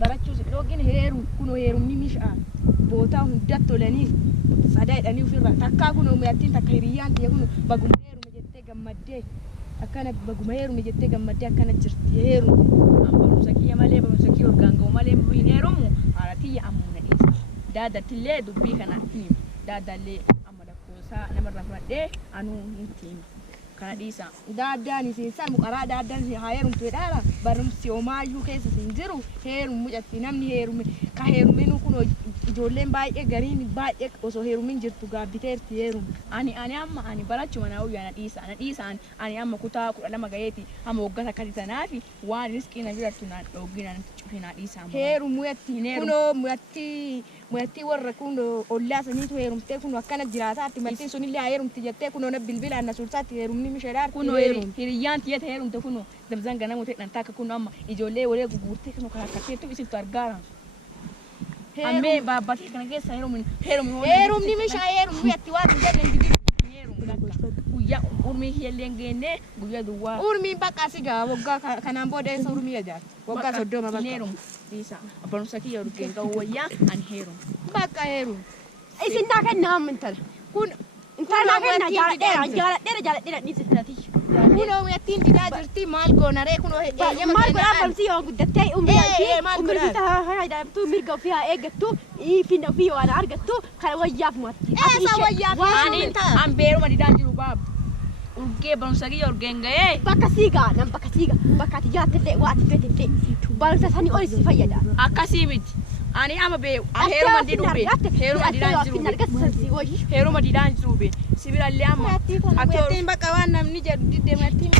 barachuu sidhoogin heeru kuno heerumni mishaan bootaa hundatto lanii sadaa jedhanii ofirraa takkaa kuno miyattiin takka hiriyyaan ta'e kuno baguma heerume jettee gammaddee akkana baguma heerume jettee gammaddee akkana jirti heeru barumsa kiyya malee barumsa kiyya orgaanga'u malee hin heerumu haala tiyya ammuna dhiisa daaddattillee dubbii kana himi daadallee amma lakkoosaa namarraa fudhadhee anuu hin tiimi kana dhiisa daadaan isiinsan muqaraa daadaan heerumtu jedhaara barumsi homaayyuu keessa hin jiru heerum mucatti namni heerume ka heeruminu kun ijoolleen baay'ee gariin baay'ee osoo heerumin jirtu gaabbiteerti heerum ani amma ani barachuma na uyya na dhiisa ani amma kutaa 12 gayeeti amma waggaa akkati sanaafi waan riskiina jirtu na dhoggina cufina dhiisa heerum muyatti kuno muyatti warra kun ollaa saniitu heerumtee kun akkana jiraataatti maltiin sunillee heerumti jettee kun ona bilbilaan na suursaatti heerumni misheedhaar kun hiriyyaan tiyata heerumte kun dabzan ganamu ta'an taaka kun amma ijoollee walee gugurtee kun karakkateetu isintu argaara Ambe baba kana keessa heerumni mishaa heerumni atti waan jedhan gidi heerum guyyaa urmii hiyelengene guyyaa duwwaa urmii bakka sigaa waggaa kanaan booda isa urmii ajaar waggaa 30 bakka heerum isa barumsa kiyya urgeen qabu wayyaa an heerum bakka heerum isin daa kenna amintala kun intala kenna jaaladheera dhiisitati kuno yattiin didaa jirti maal goonaree kuno maal goonaa barumsi yoo guddattee umrii taa'aa mirga ofii haa eeggattu finna ofii waan argattu kana wayyaaf matti asa wayyaaf an beeruma didaan jiru baab urgee barumsa kiyya urgeen ga'ee bakka siigaa nan bakka siiga bakka ati jaalattillee waa ati fedhe barumsa sanii ol si fayyada akkasii miti ani ama be heeruma didube heeruma didaan jiru heeruma didaan jiru be sibira le amma akkatiin bakka waan namni jedhu didde martiin